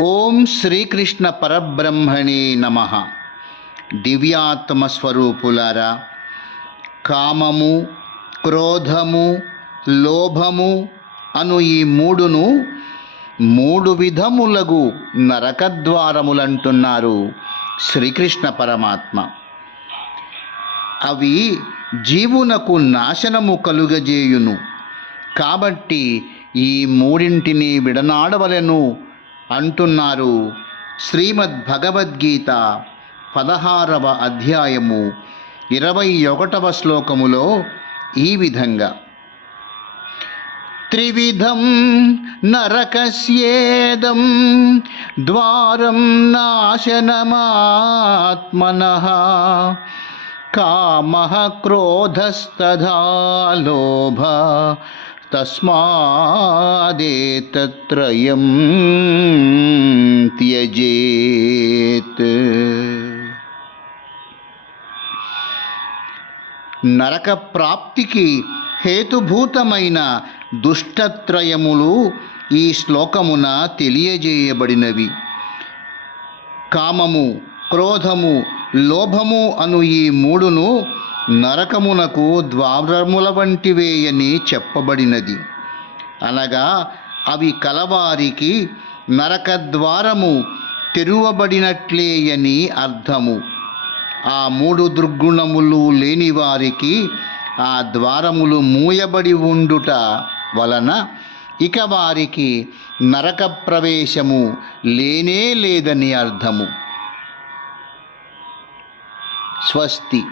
ఓం శ్రీకృష్ణ పరబ్రహ్మణే నమ. దివ్యాత్మ స్వరూపులారా కామము క్రోధము లోభము అను ఈ మూడును మూడు విధములగు నరకద్వారములంటున్నారు శ్రీకృష్ణ పరమాత్మ. అవి జీవునకు నాశనము కలుగజేయును. కాబట్టి ఈ మూడింటిని విడనాడవలెను అంటున్నారు శ్రీమద్ భగవద్గీత పదహారవ అధ్యాయము ఇరవై ఒకటవ శ్లోకములో ఈ విధంగా. త్రివిధం నరకస్యేదం ద్వారం నాశనమాత్మన కామ క్రోధస్తథా లోభ తస్మాదేతత్రయం త్యజేత్. నరక ప్రాప్తికి హేతుభూతమైన దుష్టత్రయములు ఈ శ్లోకమున తెలియజేయబడినవి. కామము క్రోధము లోభము అను ఈ మూడును నరకమునకు ద్వారముల వంటివేయని చెప్పబడినది. అనగా అవి కలవారికి నరక ద్వారము తెరువబడినట్లేయని అర్థము. ఆ మూడు దుర్గుణములు లేని వారికి ఆ ద్వారములు మూయబడి ఉండుట వలన ఇక వారికి నరక ప్రవేశము లేనే లేదని అర్థము. స్వస్తి.